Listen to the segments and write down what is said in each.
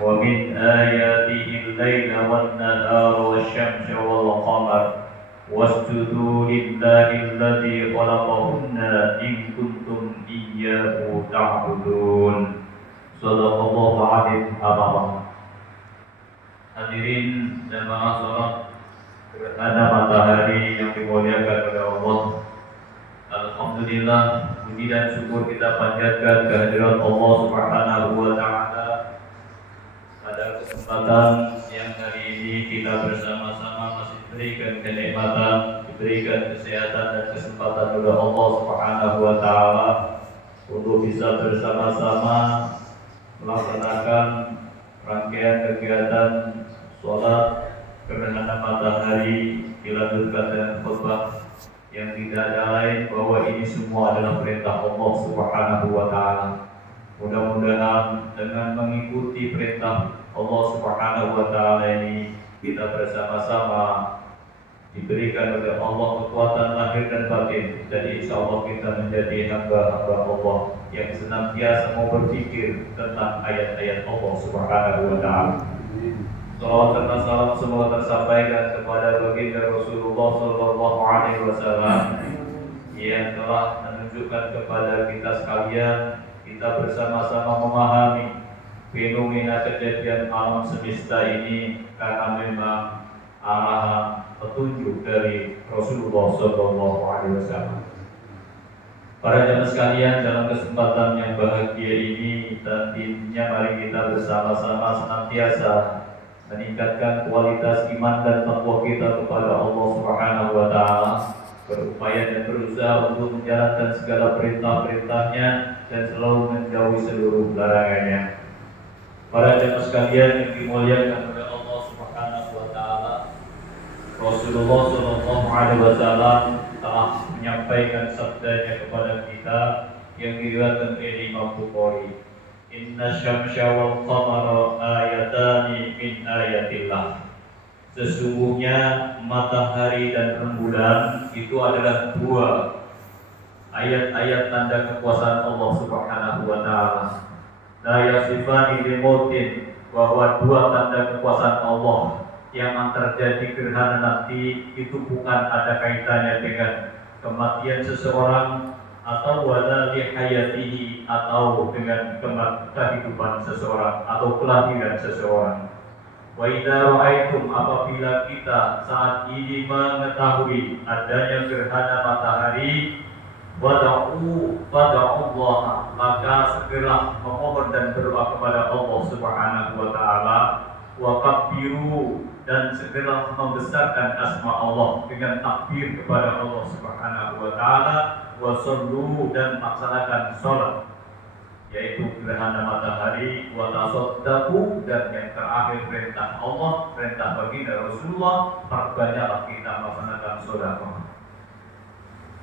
ومن آياته الليل والنهار والشمس والقمر واسجدوا لله الذي خلقهن إن كنتم إياه تعبدون. Sadaqallahu adzim. Hadirin jamaah salat gerhana matahari yang dimuliakan oleh Allah. Alhamdulillah, puji dan syukur kita panjatkan kehadirat Allah Subhanahu wa taala pada kesempatan yang hari ini kita bersama-sama masih diberikan kenikmatan, diberikan kesehatan dan kesempatan oleh Allah Subhanahu wa taala untuk bisa bersama-sama melaksanakan rangkaian kegiatan sholat gerhana matahari, dilanjutkan dengan khutbah yang tidak ada lain bahwa ini semua adalah perintah Allah Subhanahu wa taala. Mudah-mudahan dengan mengikuti perintah Allah Subhanahu wa taala ini kita bersama-sama diberikan oleh Allah kekuatan lahir dan batin. Jadi insya Allah kita menjadi hamba-hamba Allah yang senantiasa mau berpikir tentang ayat-ayat Allah Subhanahu wa taala. Salawat dan salam semoga tersampaikan kepada baginda Rasulullah Sallallahu Alaihi Wasallam yang telah menunjukkan kepada kita sekalian, kita bersama-sama memahami fenomena kejadian alam semesta ini karena memang arahan petunjuk dari Rasulullah Sallallahu Alaihi Wasallam. Para jemaah sekalian, dalam kesempatan yang bahagia ini, tentunya mari kita bersama-sama senantiasa meningkatkan kualitas iman dan takwa kita kepada Allah Subhanahu wa taala, berupaya dan berusaha untuk menjalankan segala perintah-perintahnya dan selalu menjauhi seluruh larangannya. Para jemaah sekalian yang dimuliakan oleh Allah Subhanahu wa taala, Rasulullah sallallahu alaihi wasallam telah menyampaikan sabdanya kepada kita yang diriwayatkan oleh Imam Bukhari. Inna syamsa wal qamara ayatani min ayatillah. Sesungguhnya matahari dan rembulan itu adalah dua ayat-ayat tanda kekuasaan Allah Subhanahu wa taala. La yasifani limutin, bahwa dua tanda kekuasaan Allah yang terjadi gerhana nanti itu bukan ada kaitannya dengan kematian seseorang atau wala li hayatihi, atau dengan kehidupan seseorang atau kelahiran seseorang. Wa idza ra'aitum, apabila kita saat ini mengetahui adanya gerhana matahari, wada'u Allah, maka segera memohon dan berdoa kepada Allah Subhanahu wa taala, wa kabbiru, dan segera membesarkan asma Allah dengan takbir kepada Allah Subhanahu wa taala, wasallu, dan laksanakan sholat, yaitu gerhana matahari, wa tasaddaqu, dan yang terakhir perintah Allah, perintah baginda Rasulullah, perbanyaklah kita melaksanakan sedekah.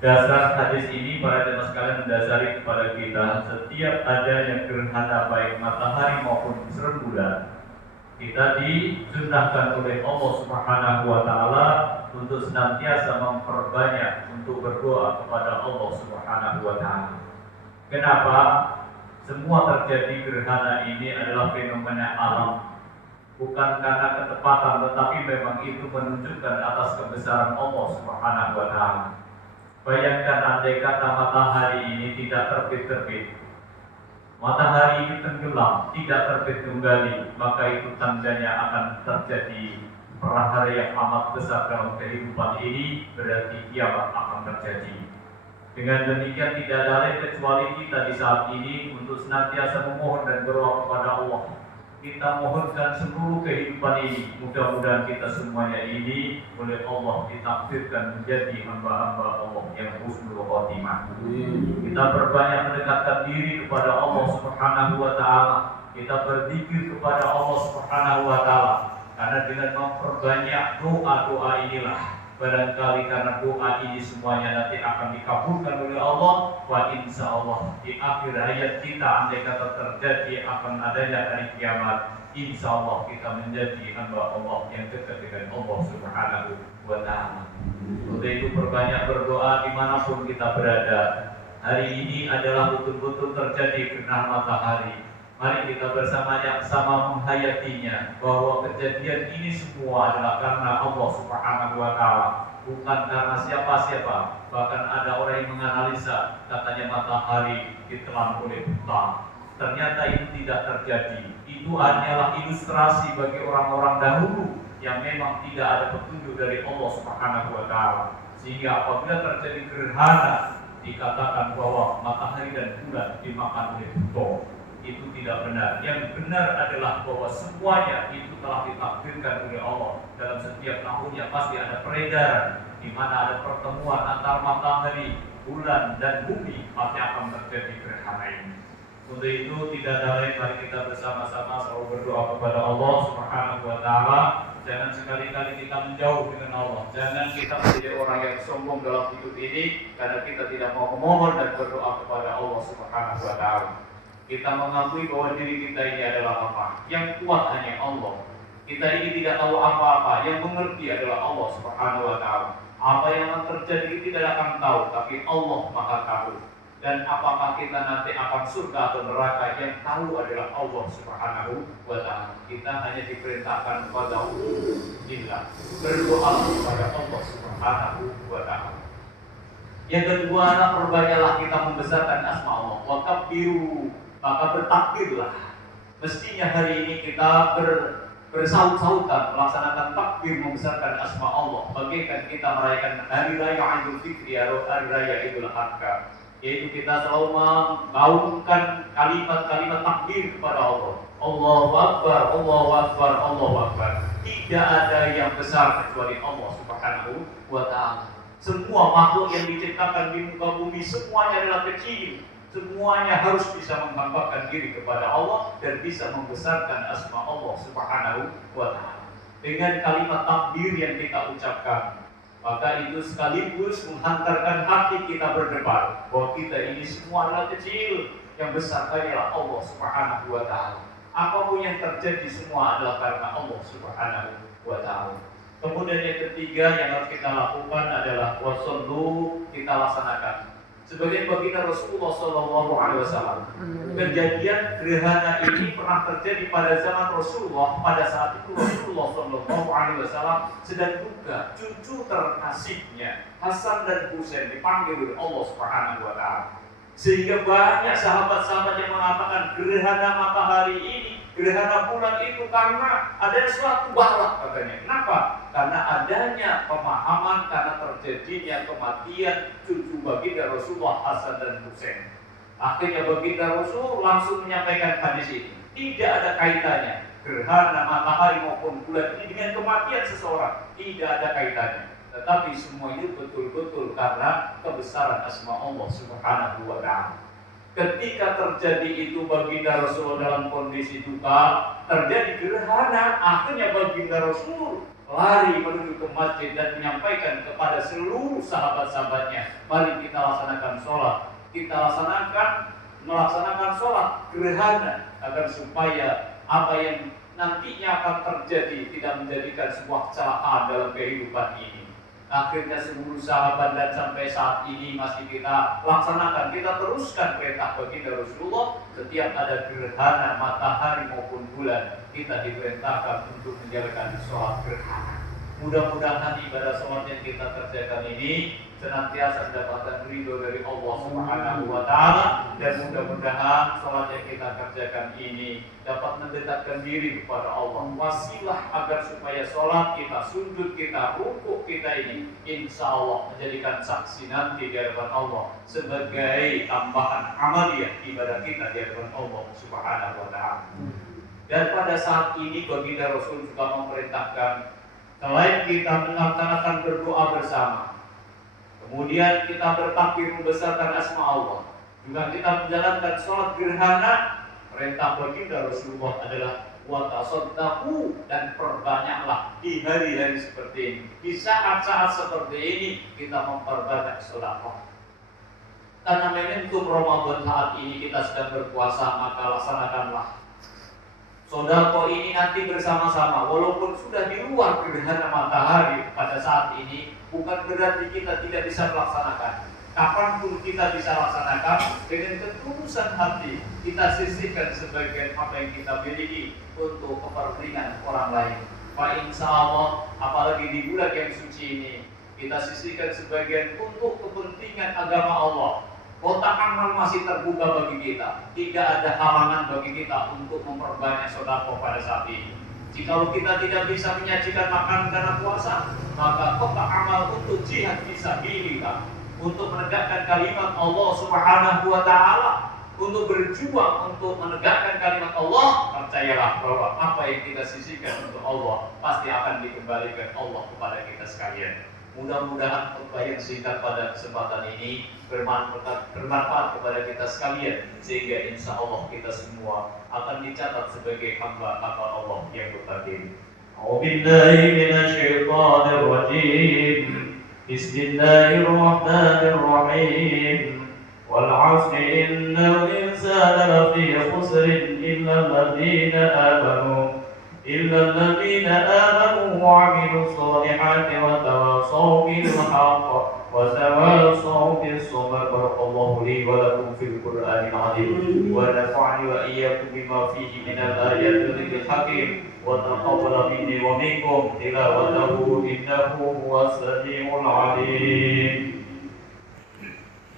Dasar hadis ini para jemaah sekalian mendasari kepada kita setiap adanya gerhana baik matahari maupun rembulan, kita disunnahkan oleh Allah Subhanahu wa taala untuk senantiasa memperbanyak untuk berdoa kepada Allah Subhanahu wa taala. Kenapa? Semua terjadi gerhana ini adalah fenomena alam, bukan karena ketepatan, tetapi memang itu menunjukkan atas kebesaran Allah Subhanahu wa taala. Bayangkan andai kata matahari ini tidak terbit-terbit, matahari ini tenggelam, tidak terbit kembali, maka itu tandanya akan terjadi prahara yang amat besar dalam kehidupan ini, berarti kiamat akan terjadi. Dengan demikian tidak ada lain kecuali kita di saat ini untuk senantiasa memohon dan berdoa kepada Allah. Kita mohonkan seluruh kehidupan ini, mudah-mudahan kita semuanya ini oleh Allah ditakdirkan menjadi hamba-hamba Allah yang husnul khotimah. Kita berbanyak mendekatkan diri kepada Allah Subhanahu wa taala. Kita berzikir kepada Allah Subhanahu wa taala, karena dengan memperbanyak doa-doa inilah barangkali karena doa ini semuanya nanti akan dikabulkan oleh Allah. Wa insya Allah di akhir hayat kita andai kata terjadi akan adanya hari kiamat, insya Allah kita menjadi hamba Allah yang dekat dengan Allah Subhanahu wa taala. Untuk itu perbanyak berdoa dimanapun kita berada. Hari ini adalah betul-betul terjadi gerhana matahari. Mari kita bersama menghayatinya bahwa kejadian ini semua adalah karena Allah Subhanahu wa taala, bukan karena siapa-siapa. Bahkan ada orang yang menganalisa, katanya matahari ditelan oleh buta. Ternyata itu tidak terjadi. Itu hanyalah ilustrasi bagi orang-orang dahulu yang memang tidak ada petunjuk dari Allah Subhanahu wa taala. Sehingga apabila terjadi gerhana dikatakan bahwa matahari dan bulan dimakan oleh buta. Itu tidak benar. Yang benar adalah bahwa semuanya itu telah ditakdirkan oleh Allah. Dalam setiap tahunnya pasti ada peredaran di mana ada pertemuan antara matahari, bulan dan bumi, pasti akan terjadi gerhana ini. Untuk itu tidak ada lain, mari kita bersama-sama selalu berdoa kepada Allah Subhanahu wa taala. Jangan sekali-kali kita menjauh dengan Allah. Jangan kita menjadi orang yang sombong dalam hidup ini karena kita tidak mau memohon dan berdoa kepada Allah Subhanahu wa taala. Kita mengakui bahwa diri kita ini adalah apa? Yang kuat hanya Allah. Kita ini tidak tahu apa-apa. Yang mengerti adalah Allah Subhanahu wa taala. Apa yang akan terjadi kita tidak akan tahu, tapi Allah Maha tahu. Dan apakah kita nanti akan surga atau neraka, yang tahu adalah Allah Subhanahu wa taala. Kita hanya diperintahkan kepada Allah, berdoa kepada Allah Subhanahu wa taala. Yang kedua, perbanyaklah kita membesarkan asma Allah. Wa kabbiru, maka bertakbirlah. Mestinya hari ini kita bersaut-sautan melaksanakan takbir membesarkan asma Allah. Bagaikan kita merayakan hari raya Idul Fitri atau hari raya Idul Adha, yaitu kita selalu membaumkan kalimat-kalimat takbir kepada Allah. Allahu Akbar, Allahu Akbar, Allahu Akbar. Tidak ada yang besar kecuali Allah Subhanahu wa taala. Semua makhluk yang diciptakan di muka bumi semuanya adalah kecil. Semuanya harus bisa menghambakan diri kepada Allah dan bisa membesarkan asma Allah Subhanahu wa taala. Dengan kalimat takbir yang kita ucapkan, maka itu sekaligus menghantarkan hati kita berdebar bahwa kita ini semua adalah kecil, yang besar adalah Allah Subhanahu wa taala. Apapun yang terjadi semua adalah karena Allah Subhanahu wa taala. Kemudian yang ketiga yang harus kita lakukan adalah wassallu, kita laksanakan. Sebagai baginda Rasulullah SAW, kejadian gerhana ini pernah terjadi pada zaman Rasulullah. Pada saat itu Rasulullah SAW sedang duka. Cucu terkasihnya Hasan dan Husain dipanggil oleh Allah Subhanahu wa taala. Sehingga banyak sahabat-sahabat yang mengatakan gerhana matahari ini, gerhana bulan itu karena ada suatu balak katanya. Kenapa? Karena adanya pemahaman, karena terjadinya kematian cucu baginda Rasulullah Hasan dan Husain. Akhirnya baginda Rasul langsung menyampaikan hadis ini. Tidak ada kaitannya gerhana matahari maupun bulan ini dengan kematian seseorang. Tidak ada kaitannya. Tetapi semua itu betul-betul karena kebesaran asma Allah Subhanahu wa taala. Ketika terjadi itu baginda Rasul dalam kondisi duka, terjadi gerhana, akhirnya baginda Rasul lari menuju ke masjid dan menyampaikan kepada seluruh sahabat-sahabatnya, mari kita laksanakan sholat. Kita melaksanakan sholat gerhana agar supaya apa yang nantinya akan terjadi tidak menjadikan sebuah kecelakaan dalam kehidupan ini. Akhirnya seluruh sahabat dan sampai saat ini masih kita laksanakan, kita teruskan perintah baginda Rasulullah. Setiap ada gerhana matahari maupun bulan, kita diperintahkan untuk menjalankan sholat gerhana. Mudah-mudahan ibadah sholat yang kita kerjakan ini senantiasa mendapatkan ridho dari Allah Subhanahu wa taala, dan mudah-mudahan sholat yang kita kerjakan ini dapat mendekatkan diri kepada Allah. Wasilah agar supaya sholat kita, sujud kita, rukuk kita ini insya Allah menjadikan saksi nanti di hadapan Allah sebagai tambahan amaliyah ibadah kita di hadapan Allah Subhanahu wa taala. Dan pada saat ini baginda Rasul juga memerintahkan, selain kita melaksanakan berdoa bersama, kemudian kita bertakbir membesarkan asma Allah, juga kita menjalankan sholat gerhana, perintah baginda Rasulullah adalah wa tasaddaqu, dan perbanyaklah di hari-hari seperti ini, di saat-saat seperti ini kita memperbanyak sedekah. Karena momentum Ramadan saat ini kita sedang berpuasa, maka laksanakanlah sedekah ini nanti bersama-sama. Walaupun sudah di luar gerhana matahari pada saat ini, bukan berarti kita tidak bisa melaksanakan. kapanpun kita bisa laksanakan dengan ketulusan hati. Kita sisihkan sebagian apa yang kita miliki untuk kepentingan orang lain. Pak, insya Allah, apalagi di bulan yang suci ini, kita sisihkan sebagian untuk kepentingan agama Allah. Kotak amal masih terbuka bagi kita. Tidak ada halangan bagi kita untuk memperbanyak sedekah pada saat ini. Jika kita tidak bisa menyajikan makanan karena puasa, maka kotak amal untuk jihad fisabilillah, untuk menegakkan kalimat Allah Subhanahu wa taala, untuk berjuang untuk menegakkan kalimat Allah, percayalah bahwa apa yang kita sisihkan untuk Allah pasti akan dikembalikan Allah kepada kita sekalian. Mudah-mudahan khutbah yang singkat pada kesempatan ini bermanfaat kepada kita sekalian, sehingga insya Allah kita semua akan dicatat sebagai hamba-hamba Allah yang bertakdir. A'udzubillahi minasyaitonir rajim. Bismillahirrahmanirrahim. Wal 'asri innal insana lafi khusrin إلا الذين آمنوا وعملوا الصالحات وتواصوا بالحق وتواصوا بالصبر. بارك الله لي ولكم في القرآن العظيم ونفعني وإياكم بما فيه من الآيات والذكر الحكيم وتقبل مني ومنكم تلاوته إنه هو السميع العليم.